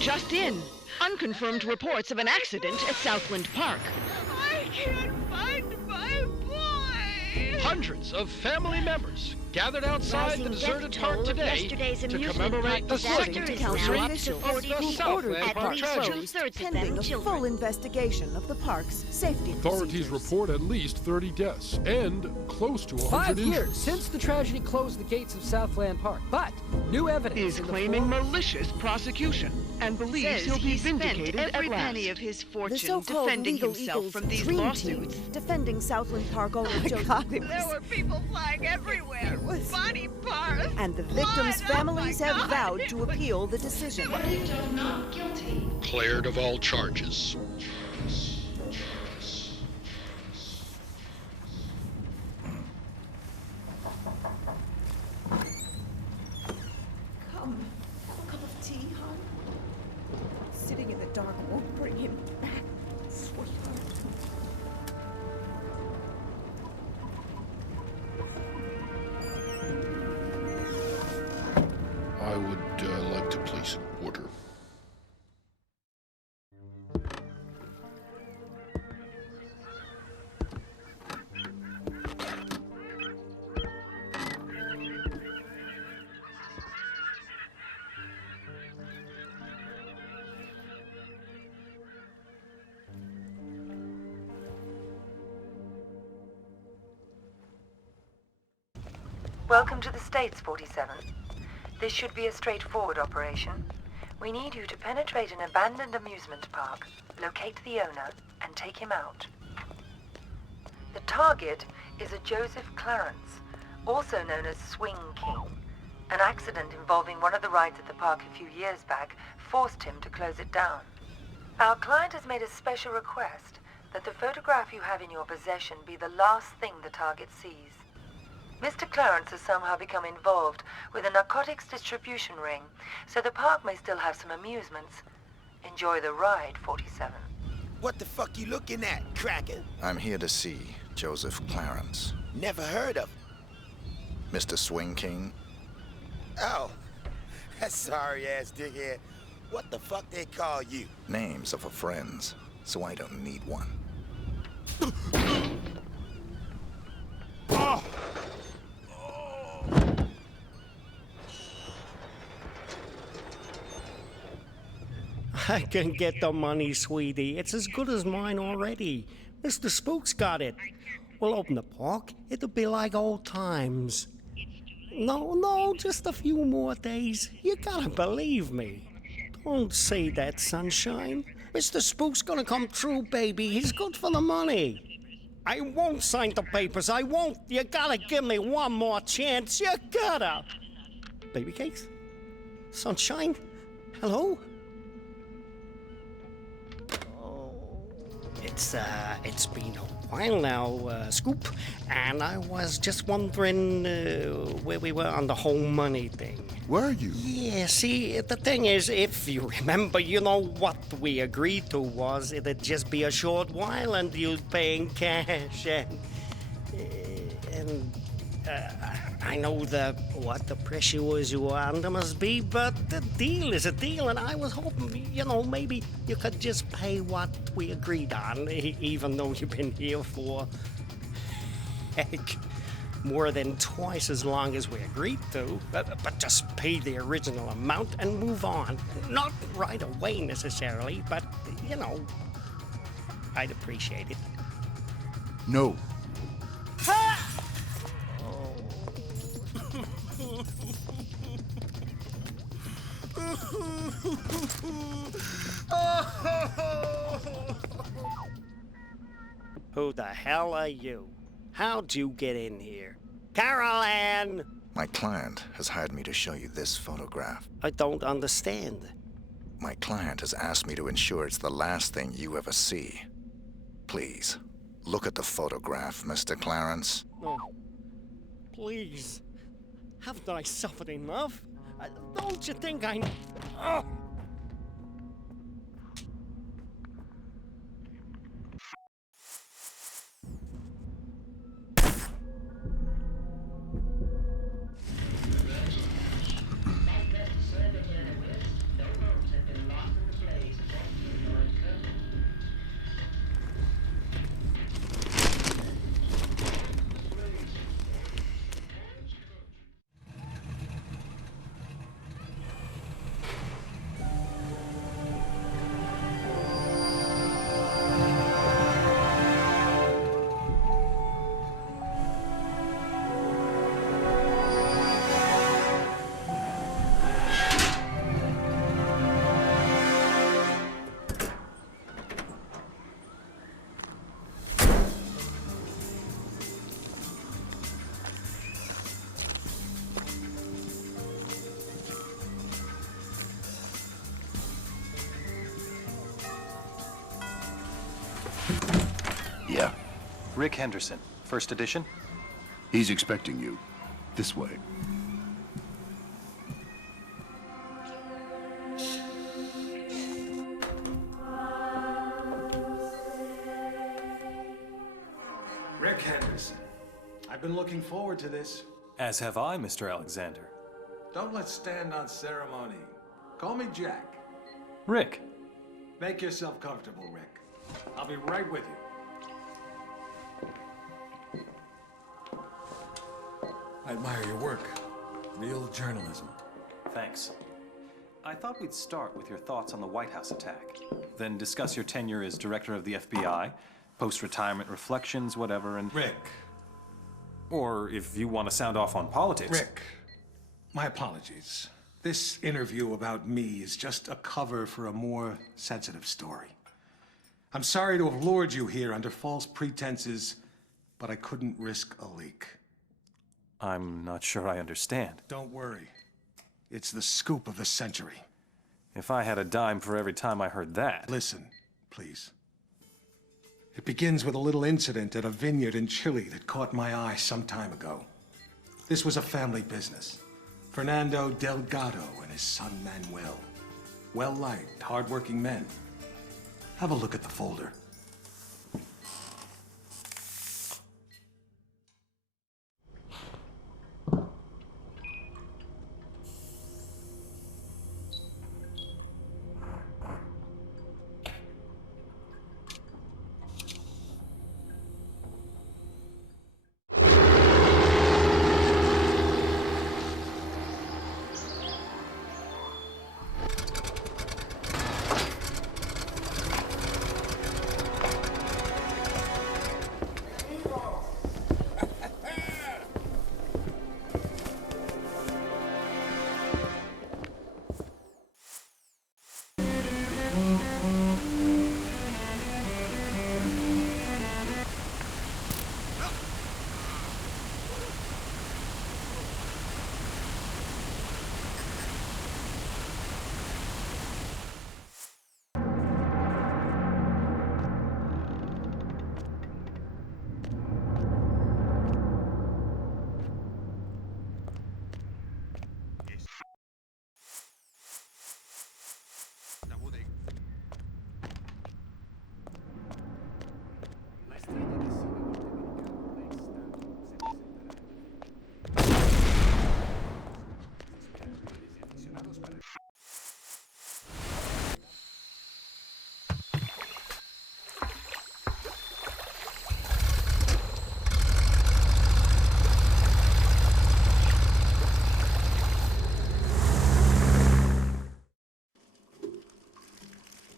Just in. Unconfirmed reports of an accident at Southland Park. I can't find my boy! Hundreds of family members gathered outside the deserted park today to commemorate the second anniversary of the Southland Park tragedy. Pending a full investigation of the park's safety Authorities procedures. report at least 30 deaths and close to 100 5 injuries. years since the tragedy closed the gates of Southland Park, but new evidence Is in the claiming form- malicious prosecution and believes he'll be vindicated every at last. penny of his The fortune so-called defending Legal himself Eagles from these Dream lawsuits. Team defending Southland Park owner Joe There were people flying everywhere. Body parts. and the victims' Blood. families Oh my have God. vowed to appeal the decision. Not guilty. Cleared of all charges. Come, have a cup of tea, hon. Sitting in the dark won't bring him back, sweetheart. I would like to place an order. Welcome to the States, 47. This should be a straightforward operation. We need you to penetrate an abandoned amusement park, locate the owner, and take him out. The target is a Joseph Clarence, also known as Swing King. An accident involving one of the rides at the park a few years back forced him to close it down. Our client has made a special request that the photograph you have in your possession be the last thing the target sees. Mr. Clarence has somehow become involved with a narcotics distribution ring, so the park may still have some amusements. Enjoy the ride, 47. What the fuck you looking at, Cracker? I'm here to see Joseph Clarence. Never heard of. Mr. Swing King? Oh, that sorry-ass dickhead. What the fuck they call you? Names are for friends, so I don't need one. I can get the money, sweetie. It's as good as mine already. Mr. Spook's got it. We'll open the park. It'll be like old times. No, just a few more days. You gotta believe me. Don't say that, sunshine. Mr. Spook's gonna come true, baby. He's good for the money. I won't sign the papers. I won't. You gotta give me one more chance. You gotta. Baby cakes? Sunshine? Hello? It's been a while now, Scoop, and I was just wondering where we were on the whole money thing. Were you? Yeah, see, the thing is, if you remember, you know what we agreed to was it'd just be a short while and you'd pay in cash, and I know what the pressures you were under must be, but the deal is a deal, and I was hoping, maybe you could just pay what we agreed on, even though you've been here for, heck, more than twice as long as we agreed to. But just pay the original amount and move on. Not right away necessarily, but, I'd appreciate it. No. Who the hell are you? How'd you get in here? Carol Ann! My client has hired me to show you this photograph. I don't understand. My client has asked me to ensure it's the last thing you ever see. Please, look at the photograph, Mr. Clarence. No. Please. Haven't I suffered enough? Don't you think I... Oh. Rick Henderson, first edition. He's expecting you. This way. Rick Henderson. I've been looking forward to this. As have I, Mr. Alexander. Don't let's stand on ceremony. Call me Jack. Rick. Make yourself comfortable, Rick. I'll be right with you. I admire your work. Real journalism. Thanks. I thought we'd start with your thoughts on the White House attack, then discuss your tenure as director of the FBI, post-retirement reflections, whatever, and... Rick. Or if you want to sound off on politics... Rick, my apologies. This interview about me is just a cover for a more sensitive story. I'm sorry to have lured you here under false pretenses, but I couldn't risk a leak. I'm not sure I understand. Don't worry. It's the scoop of the century. If I had a dime for every time I heard that... Listen, please. It begins with a little incident at a vineyard in Chile that caught my eye some time ago. This was a family business. Fernando Delgado and his son Manuel. Well-liked, hard-working men. Have a look at the folder.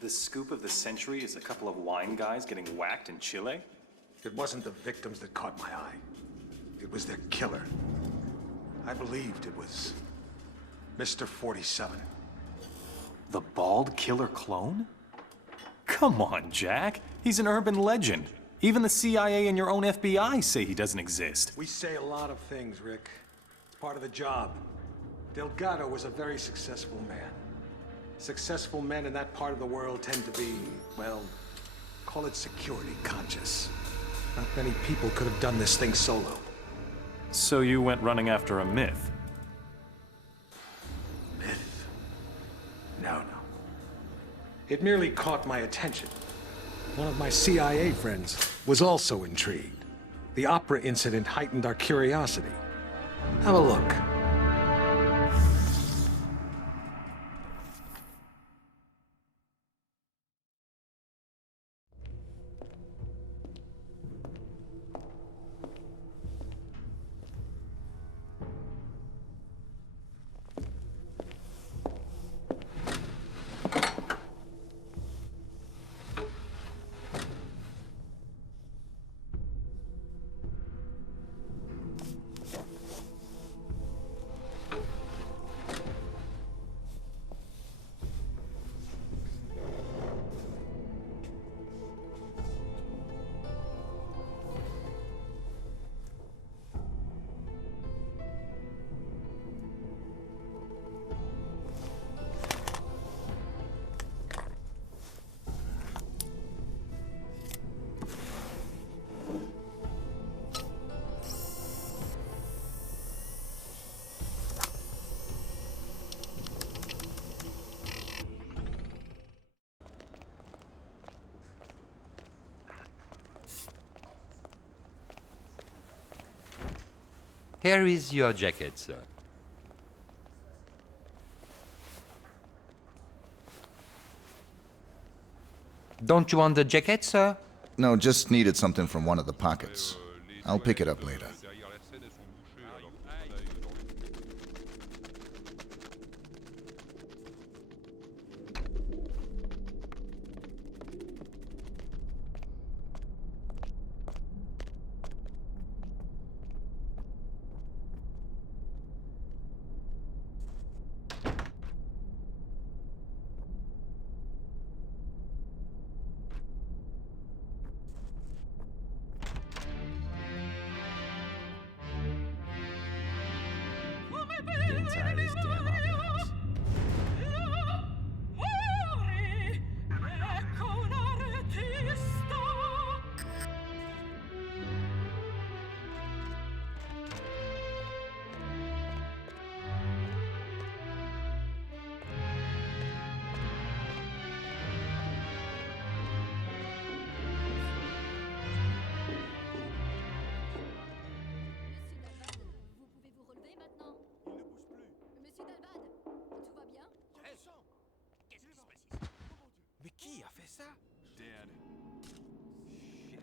The scoop of the century is a couple of wine guys getting whacked in Chile? It wasn't the victims that caught my eye. It was their killer. I believed it was Mr. 47. The bald killer clone? Come on, Jack. He's an urban legend. Even the CIA and your own FBI say he doesn't exist. We say a lot of things, Rick. It's part of the job. Delgado was a very successful man. Successful men in that part of the world tend to be, well, call it security conscious. Not many people could have done this thing solo. So you went running after a myth? Myth? No. It merely caught my attention. One of my CIA friends was also intrigued. The opera incident heightened our curiosity. Have a look. Here is your jacket, sir. Don't you want the jacket, sir? No, just needed something from one of the pockets. I'll pick it up later. Getting tired of this damn opera house. Mais qui a fait ça? Dad. Shit.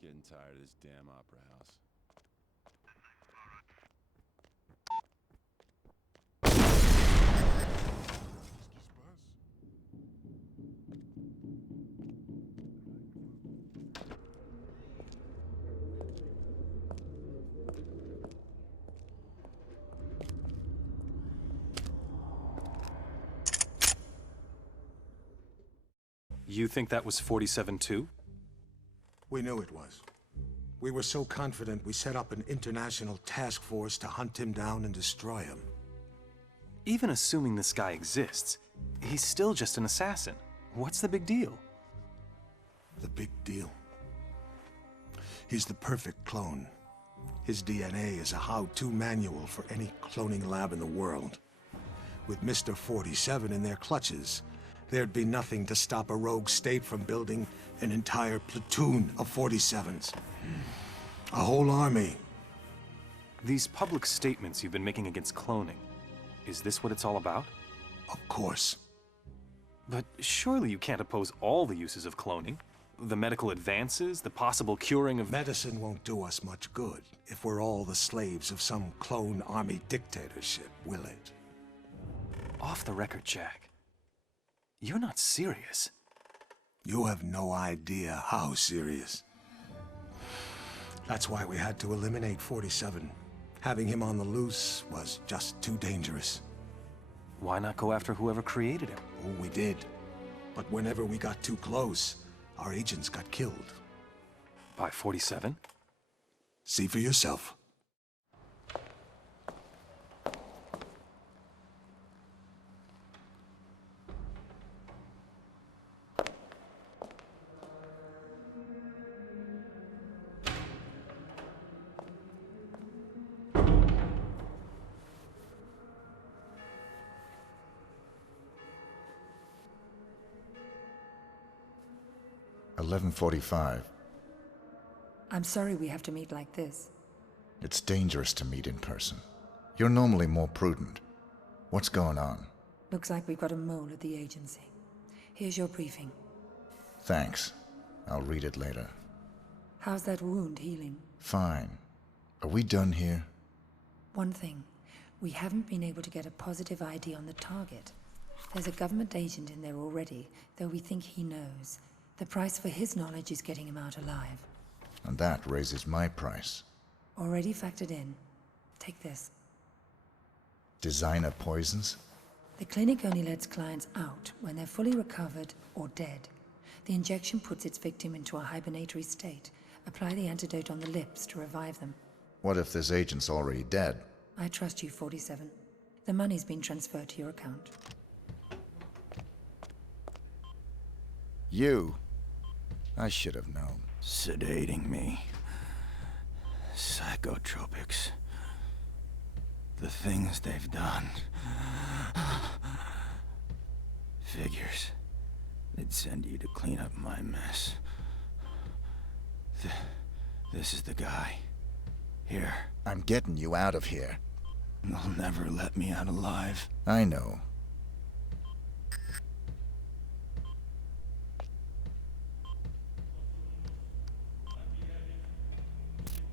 Getting tired of this damn opera house. You think that was 47 too? We knew it was. We were so confident we set up an international task force to hunt him down and destroy him. Even assuming this guy exists, he's still just an assassin. What's the big deal? The big deal. He's the perfect clone. His DNA is a how-to manual for any cloning lab in the world. With Mr. 47 in their clutches, there'd be nothing to stop a rogue state from building an entire platoon of 47s. A whole army. These public statements you've been making against cloning, is this what it's all about? Of course. But surely you can't oppose all the uses of cloning. The medical advances, the possible curing of... Medicine won't do us much good if we're all the slaves of some clone army dictatorship, will it? Off the record, Jack. You're not serious. You have no idea how serious. That's why we had to eliminate 47. Having him on the loose was just too dangerous. Why not go after whoever created him? Oh, we did. But whenever we got too close, our agents got killed. By 47? See for yourself. $11:45. I'm sorry we have to meet like this. It's dangerous to meet in person. You're normally more prudent. What's going on? Looks like we've got a mole at the agency. Here's your briefing. Thanks. I'll read it later. How's that wound healing? Fine. Are we done here? One thing. We haven't been able to get a positive ID on the target. There's a government agent in there already, though we think he knows. The price for his knowledge is getting him out alive. And that raises my price. Already factored in. Take this. Designer poisons? The clinic only lets clients out when they're fully recovered or dead. The injection puts its victim into a hibernatory state. Apply the antidote on the lips to revive them. What if this agent's already dead? I trust you, 47. The money's been transferred to your account. You? I should have known. Sedating me. Psychotropics. The things they've done. Figures. They'd send you to clean up my mess. This is the guy. Here. I'm getting you out of here. They'll never let me out alive. I know.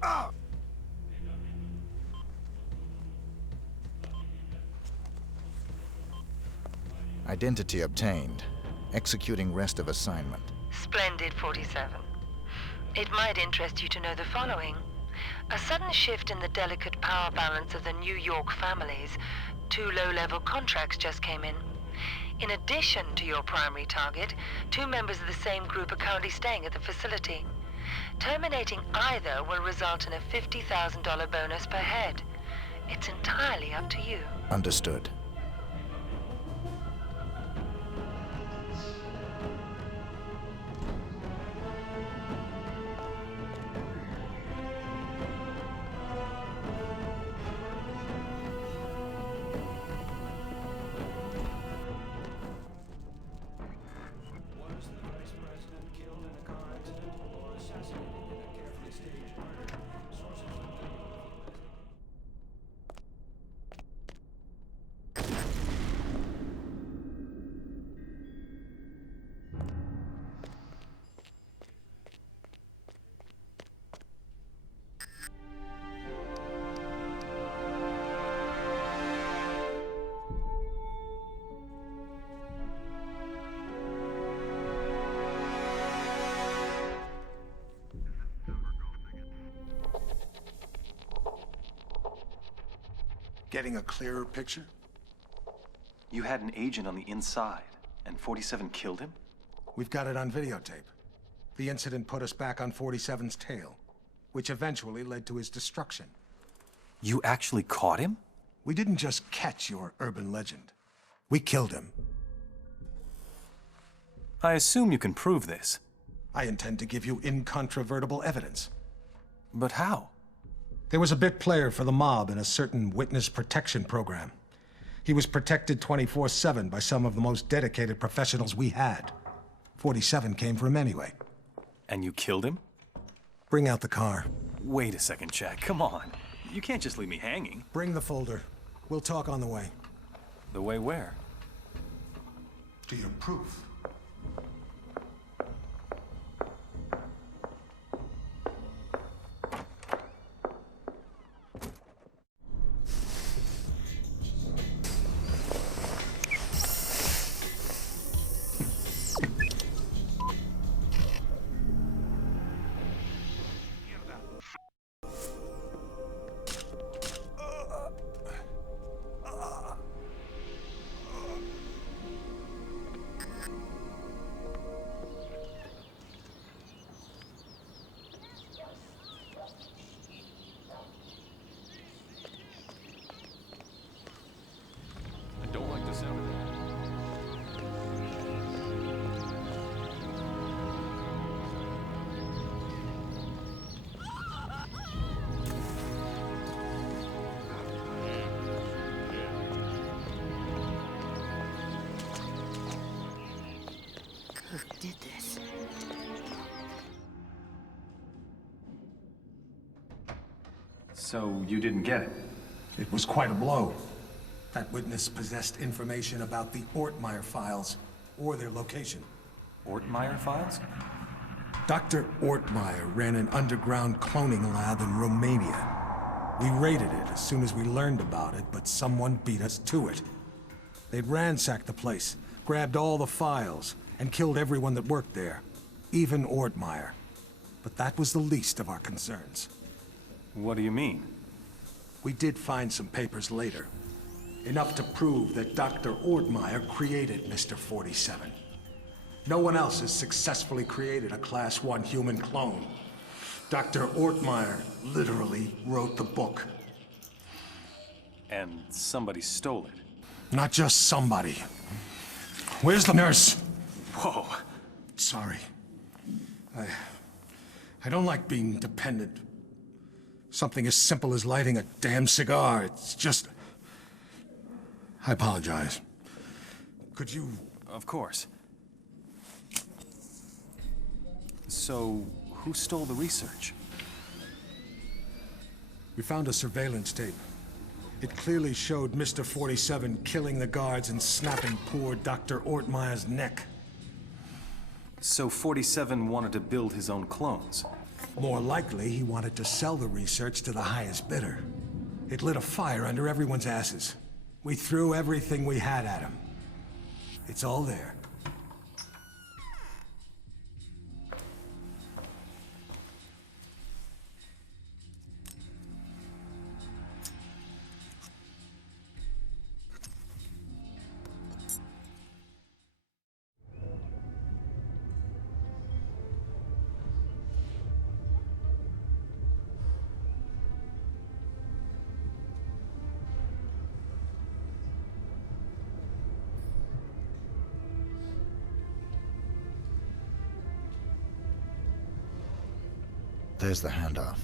Ah! Identity obtained. Executing rest of assignment. Splendid, 47. It might interest you to know the following. A sudden shift in the delicate power balance of the New York families. 2 low-level contracts just came in. In addition to your primary target, 2 members of the same group are currently staying at the facility. Terminating either will result in a $50,000 bonus per head. It's entirely up to you. Understood. Getting a clearer picture? You had an agent on the inside, and 47 killed him? We've got it on videotape. The incident put us back on 47's tail, which eventually led to his destruction. You actually caught him? We didn't just catch your urban legend. We killed him. I assume you can prove this. I intend to give you incontrovertible evidence. But how? There was a bit player for the mob in a certain witness protection program. He was protected 24/7 by some of the most dedicated professionals we had. 47 came for him anyway. And you killed him? Bring out the car. Wait a second, Jack. Come on. You can't just leave me hanging. Bring the folder. We'll talk on the way. The way where? To your proof. Did this. So you didn't get it? It was quite a blow. That witness possessed information about the Ortmeyer files or their location. Ortmeyer files? Dr. Ortmeyer ran an underground cloning lab in Romania. We raided it as soon as we learned about it, but someone beat us to it. They'd ransacked the place, grabbed all the files, and killed everyone that worked there, even Ortmeyer. But that was the least of our concerns. What do you mean? We did find some papers later. Enough to prove that Dr. Ortmeyer created Mr. 47. No one else has successfully created a Class 1 human clone. Dr. Ortmeyer literally wrote the book. And somebody stole it? Not just somebody. Where's the nurse? Whoa. Sorry. I don't like being dependent. Something as simple as lighting a damn cigar, it's just... I apologize. Could you... Of course. So, who stole the research? We found a surveillance tape. It clearly showed Mr. 47 killing the guards and snapping poor Dr. Ortmeyer's neck. So 47 wanted to build his own clones? More likely, he wanted to sell the research to the highest bidder. It lit a fire under everyone's asses. We threw everything we had at him. It's all there. There's the handoff.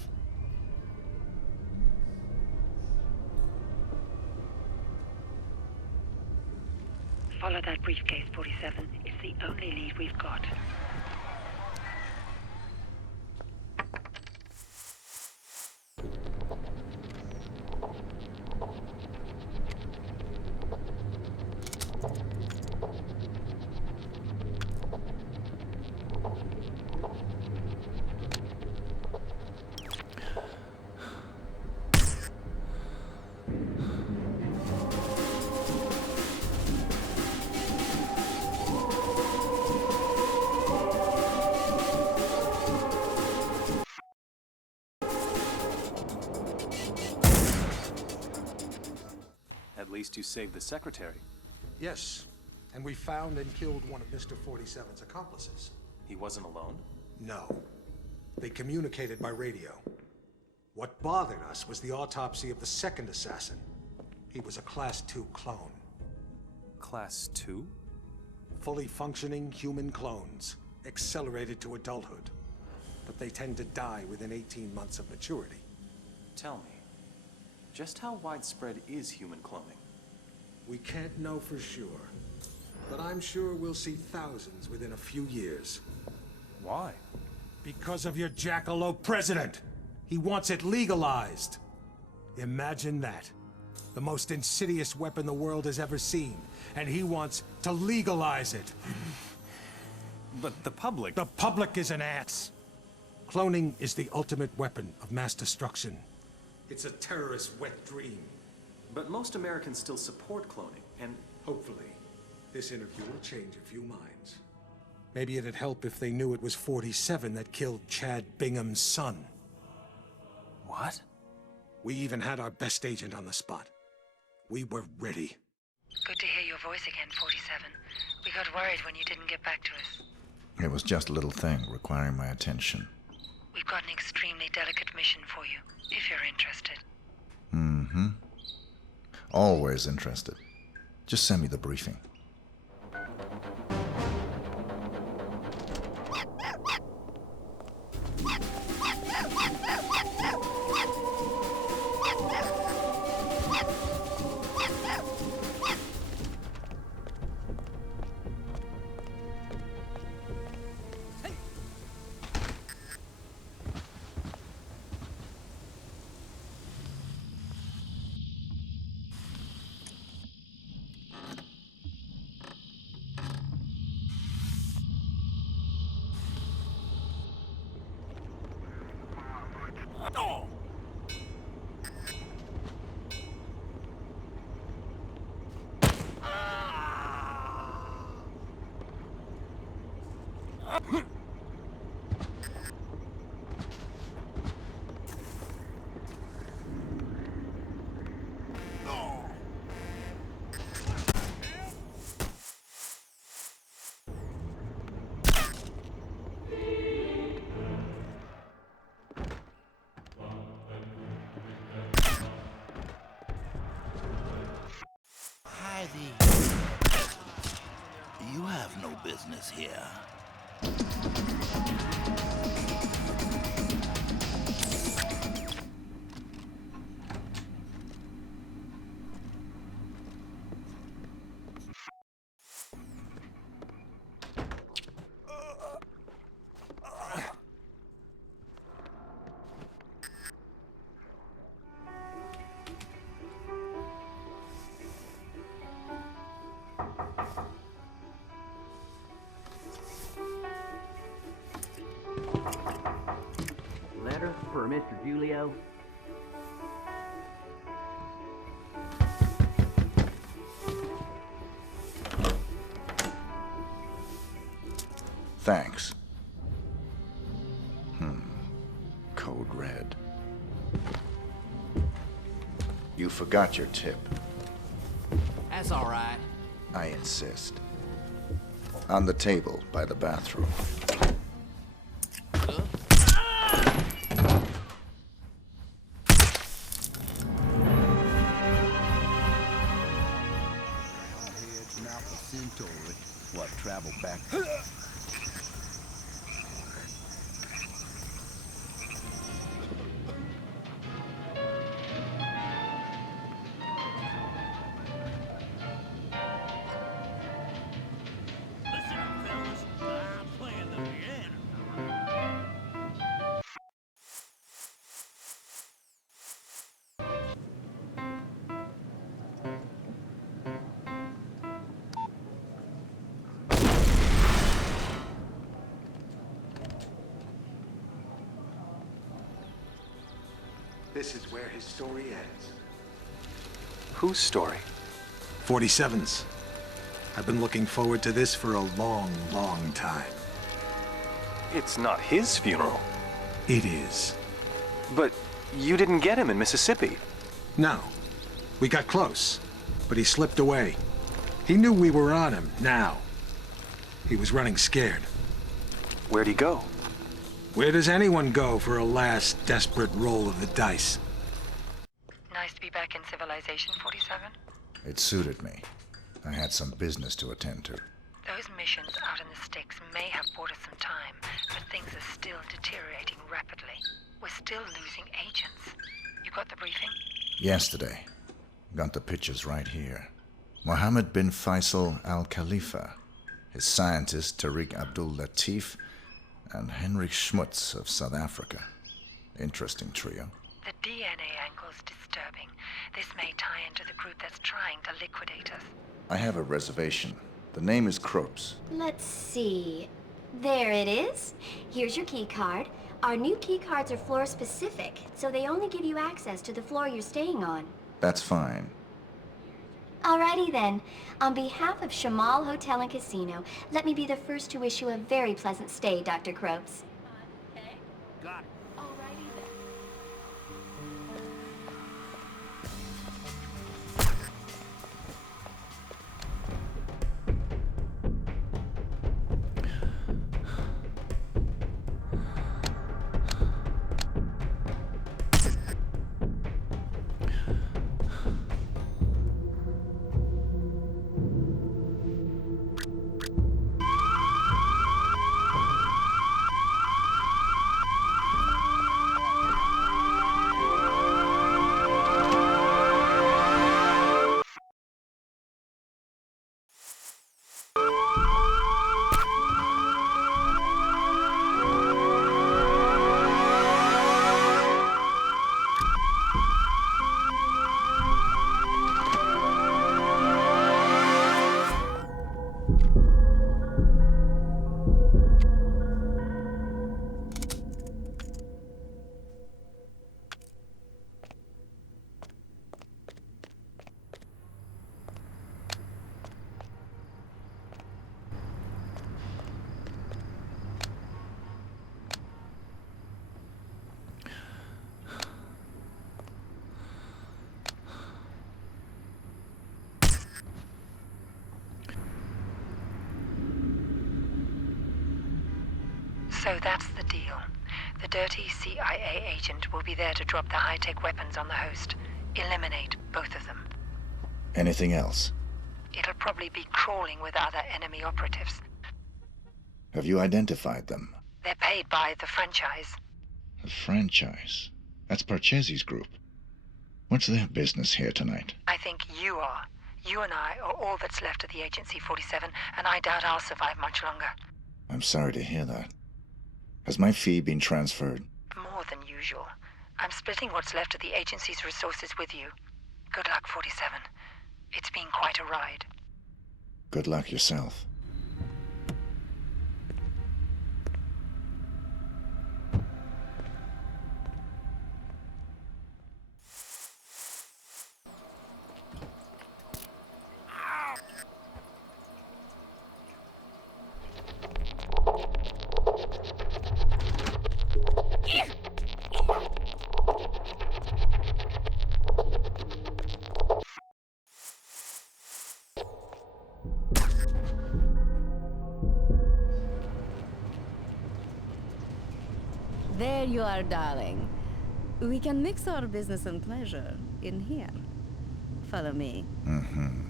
Follow that briefcase, 47. It's the only lead we've got. At least you saved the secretary. Yes, and we found and killed one of Mr. 47's accomplices. He wasn't alone? No. They communicated by radio. What bothered us was the autopsy of the second assassin. He was a Class 2 clone. Class 2? Fully functioning human clones, accelerated to adulthood. But they tend to die within 18 months of maturity. Tell me, just how widespread is human cloning? We can't know for sure, but I'm sure we'll see thousands within a few years. Why? Because of your jackalope president! He wants it legalized! Imagine that. The most insidious weapon the world has ever seen, and he wants to legalize it. But the public... The public is an ass. Cloning is the ultimate weapon of mass destruction. It's a terrorist's wet dream. But most Americans still support cloning, and... Hopefully, this interview will change a few minds. Maybe it'd help if they knew it was 47 that killed Chad Bingham's son. What? We even had our best agent on the spot. We were ready. Good to hear your voice again, 47. We got worried when you didn't get back to us. It was just a little thing requiring my attention. We've got an extremely delicate mission for you, if you're interested. Mm-hmm. Always interested. Just send me the briefing. You have no business here. Mr. Julio? Thanks. Code red. You forgot your tip. That's all right. I insist. On the table by the bathroom. What, travel back? This is where his story ends. Whose story? 47's. I've been looking forward to this for a long, long time. It's not his funeral. It is. But you didn't get him in Mississippi. No. We got close, but he slipped away. He knew we were on him, now. He was running scared. Where'd he go? Where does anyone go for a last desperate roll of the dice? Nice to be back in civilization, 47. It suited me. I had some business to attend to. Those missions out in the sticks may have bought us some time, but things are still deteriorating rapidly. We're still losing agents. You got the briefing? Yesterday. Got the pictures right here. Mohammed bin Faisal Al Khalifa, his scientist Tariq Abdul Latif, and Henrik Schmutz of South Africa. Interesting trio. The DNA angle's disturbing. This may tie into the group that's trying to liquidate us. I have a reservation. The name is Kropes. Let's see. There it is. Here's your key card. Our new key cards are floor specific, so they only give you access to the floor you're staying on. That's fine. Alrighty then. On behalf of Shamal Hotel and Casino, let me be the first to wish you a very pleasant stay, Dr. Kropes. Okay. Got it. Alrighty then. So that's the deal. The dirty CIA agent will be there to drop the high-tech weapons on the host. Eliminate both of them. Anything else? It'll probably be crawling with other enemy operatives. Have you identified them? They're paid by the franchise. The franchise? That's Parcheesi's group. What's their business here tonight? I think you are. You and I are all that's left of the Agency 47, and I doubt I'll survive much longer. I'm sorry to hear that. Has my fee been transferred? More than usual. I'm splitting what's left of the agency's resources with you. Good luck, 47. It's been quite a ride. Good luck yourself. You are darling. We can mix our business and pleasure in here. Follow me. Mm-hmm.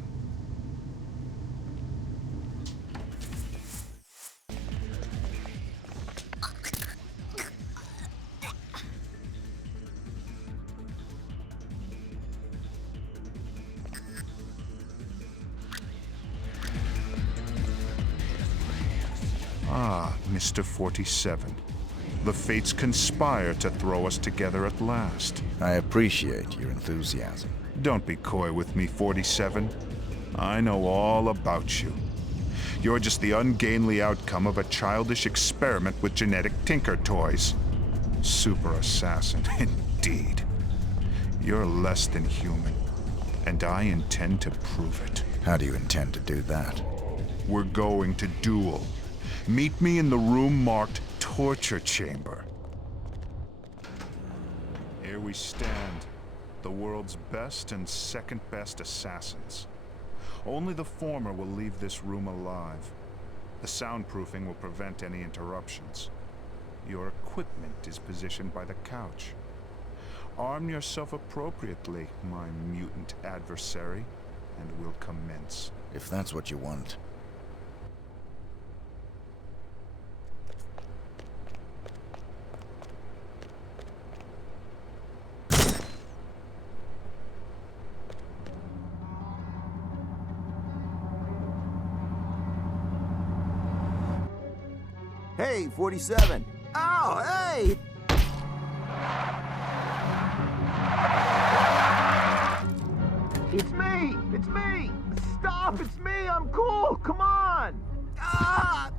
Ah, Mr. 47. The fates conspire to throw us together at last. I appreciate your enthusiasm. Don't be coy with me, 47. I know all about you. You're just the ungainly outcome of a childish experiment with genetic tinker toys. Super assassin, indeed. You're less than human, and I intend to prove it. How do you intend to do that? We're going to duel. Meet me in the room marked Torture Chamber. Here we stand, the world's best and second best assassins. Only the former will leave this room alive. The soundproofing will prevent any interruptions. Your equipment is positioned by the couch. Arm yourself appropriately, my mutant adversary, and we'll commence. If that's what you want. Hey, 47. Oh, hey! It's me! It's me! Stop! It's me! I'm cool! Come on! Ah!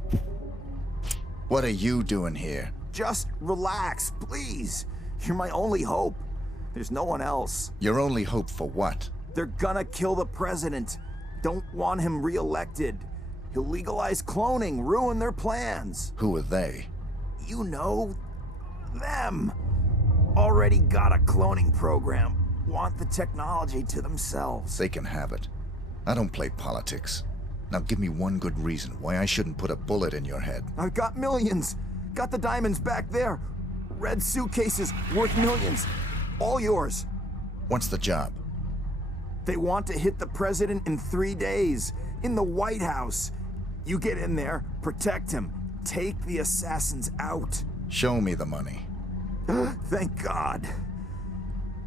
What are you doing here? Just relax, please. You're my only hope. There's no one else. Your only hope for what? They're gonna kill the president. Don't want him re-elected. He'll legalize cloning, ruin their plans. Who are they? You know, them. Already got a cloning program. Want the technology to themselves. They can have it. I don't play politics. Now give me one good reason why I shouldn't put a bullet in your head. I've got millions. Got the diamonds back there. Red suitcases worth millions. All yours. What's the job? They want to hit the president in 3 days. In the White House. You get in there, protect him, take the assassins out. Show me the money. Thank God.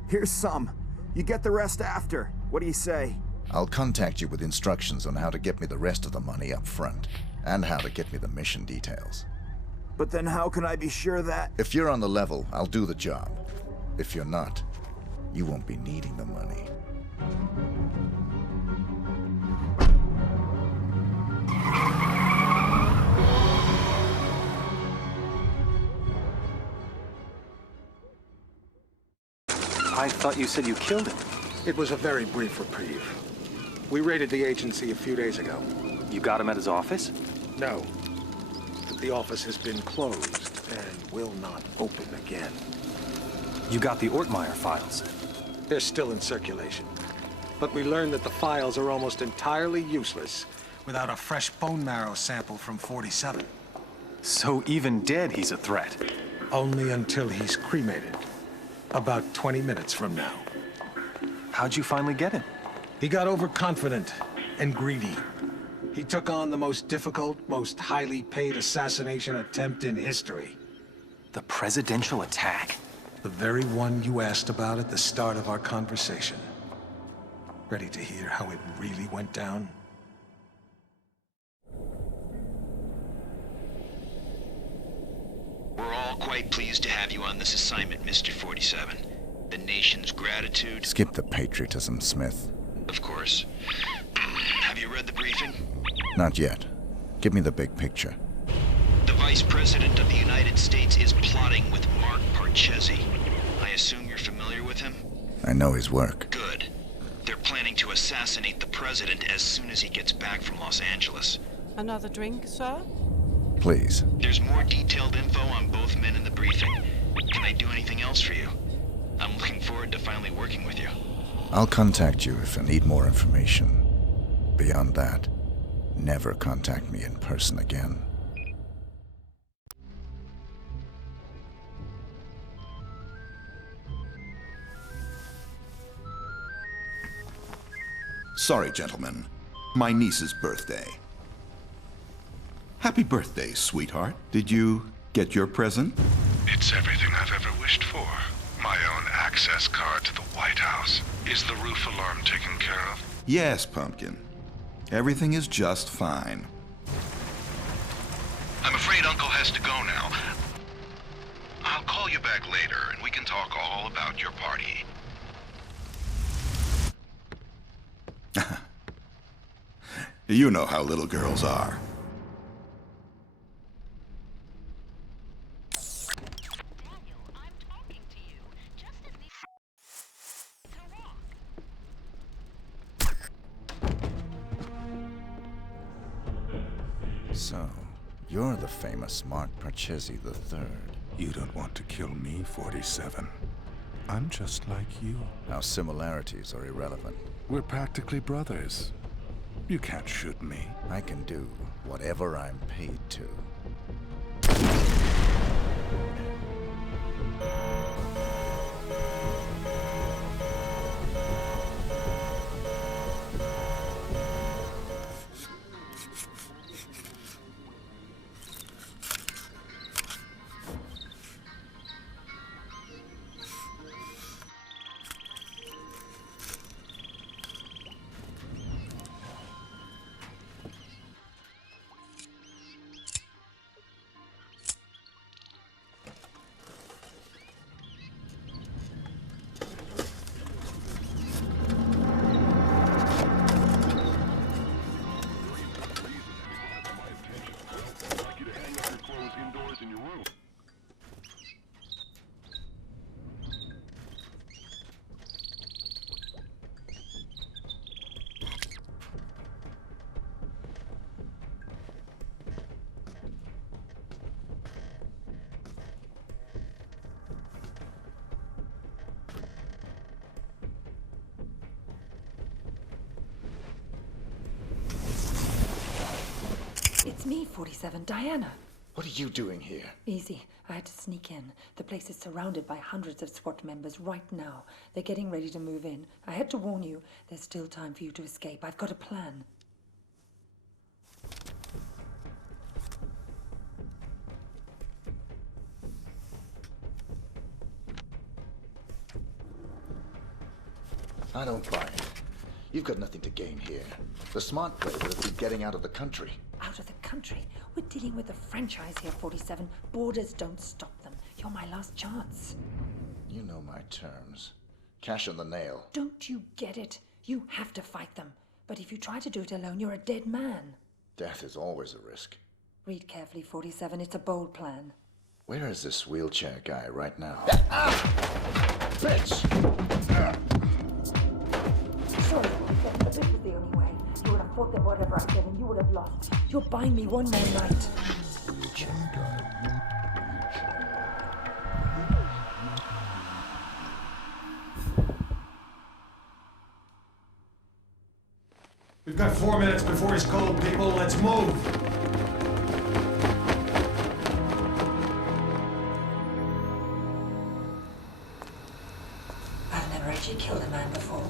Here's some. You get the rest after. What do you say? I'll contact you with instructions on how to get me the rest of the money up front, and how to get me the mission details. But then how can I be sure that... If you're on the level, I'll do the job. If you're not, you won't be needing the money. I thought you said you killed him. It was a very brief reprieve. We raided the agency a few days ago. You got him at his office? No. But the office has been closed and will not open again. You got the Ortmeyer files? They're still in circulation. But we learned that the files are almost entirely useless without a fresh bone marrow sample from 47. So even dead, he's a threat? Only until he's cremated. About 20 minutes from now. How'd you finally get him? He got overconfident and greedy. He took on the most difficult, most highly paid assassination attempt in history. The presidential attack? The very one you asked about at the start of our conversation. Ready to hear how it really went down? We're all quite pleased to have you on this assignment, Mr. 47. The nation's gratitude... Skip the patriotism, Smith. Of course. Have you read the briefing? Not yet. Give me the big picture. The Vice President of the United States is plotting with Mark Parchesi. I assume you're familiar with him? I know his work. Good. They're planning to assassinate the president as soon as he gets back from Los Angeles. Another drink, sir? Please. There's more detailed info on both men in the briefing. Can I do anything else for you? I'm looking forward to finally working with you. I'll contact you if I need more information. Beyond that, never contact me in person again. Sorry, gentlemen. My niece's birthday. Happy birthday, sweetheart. Did you get your present? It's everything I've ever wished for. My own access card to the White House. Is the roof alarm taken care of? Yes, Pumpkin. Everything is just fine. I'm afraid Uncle has to go now. I'll call you back later and we can talk all about your party. You know how little girls are. So, you're the famous Mark Parchesi III. You don't want to kill me, 47. I'm just like you. Our similarities are irrelevant. We're practically brothers. You can't shoot me. I can do whatever I'm paid to. It's me, 47, Diana. What are you doing here? Easy. I had to sneak in. The place is surrounded by hundreds of SWAT members right now. They're getting ready to move in. I had to warn you, there's still time for you to escape. I've got a plan. I don't buy it. You've got nothing to gain here. The smart play would have been getting out of the country. Out of the country? We're dealing with a franchise here, 47. Borders don't stop them. You're my last chance. You know my terms. Cash on the nail. Don't you get it? You have to fight them. But if you try to do it alone, you're a dead man. Death is always a risk. Read carefully, 47. It's a bold plan. Where is this wheelchair guy right now? Bitch! Sorry, 47, but this was the only way. You would have fought them whatever I said, and you would have lost. You're buying me one more night. We've got 4 minutes before he's called, people. Let's move. I've never actually killed a man before.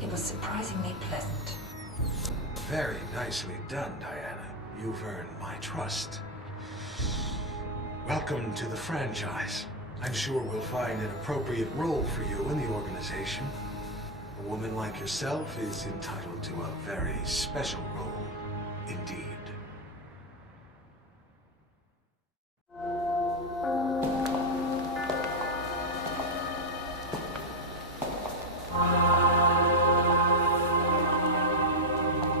It was surprisingly pleasant. Very nicely done, Diana. You've earned my trust. Welcome to the franchise. I'm sure we'll find an appropriate role for you in the organization. A woman like yourself is entitled to a very special role indeed.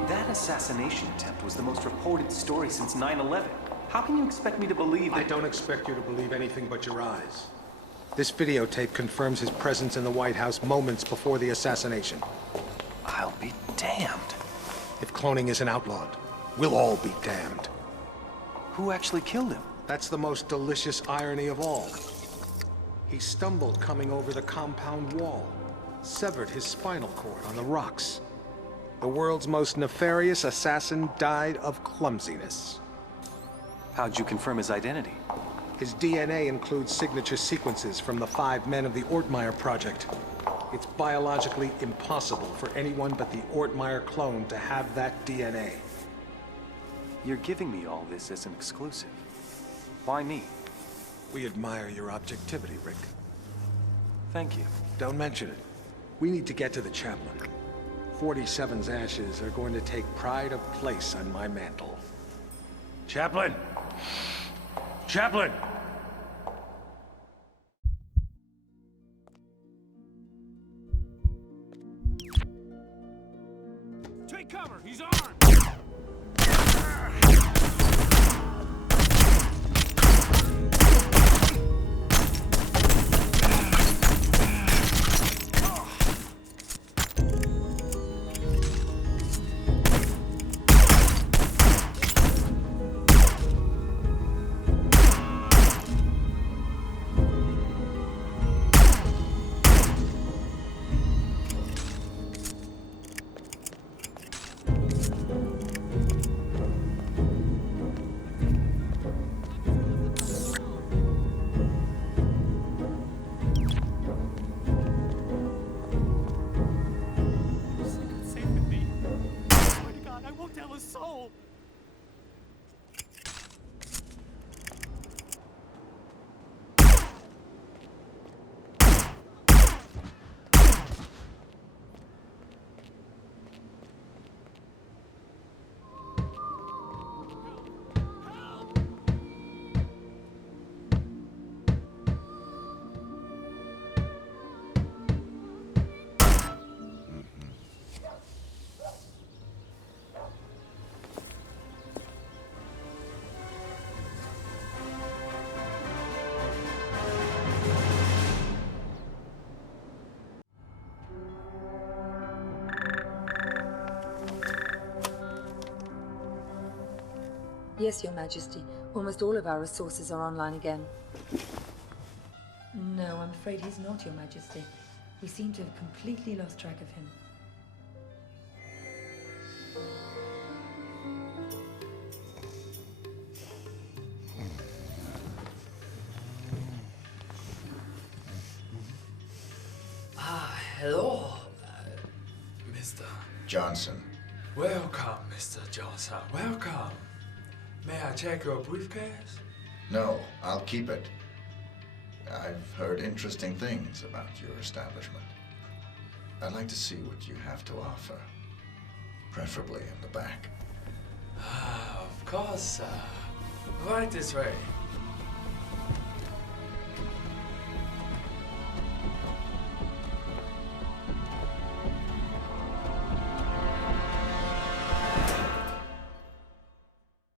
That assassination attempt was the most reported story since 9/11. How can you expect me to believe that? I don't expect you to believe anything but your eyes. This videotape confirms his presence in the White House moments before the assassination. I'll be damned. If cloning isn't outlawed, we'll all be damned. Who actually killed him? That's the most delicious irony of all. He stumbled coming over the compound wall, severed his spinal cord on the rocks. The world's most nefarious assassin died of clumsiness. How'd you confirm his identity? His DNA includes signature sequences from the 5 men of the Ortmeyer Project. It's biologically impossible for anyone but the Ortmeyer clone to have that DNA. You're giving me all this as an exclusive. Why me? We admire your objectivity, Rick. Thank you. Don't mention it. We need to get to the chaplain. 47's ashes are going to take pride of place on my mantle. Chaplain! Chaplain! Take cover! He's armed! Yes, Your Majesty. Almost all of our resources are online again. No, I'm afraid he's not, Your Majesty. We seem to have completely lost track of him. Hello, Mr. Johnson. Welcome, Mr. Johnson. Welcome. May I check your briefcase? No, I'll keep it. I've heard interesting things about your establishment. I'd like to see what you have to offer. Preferably in the back. Of course, right this way.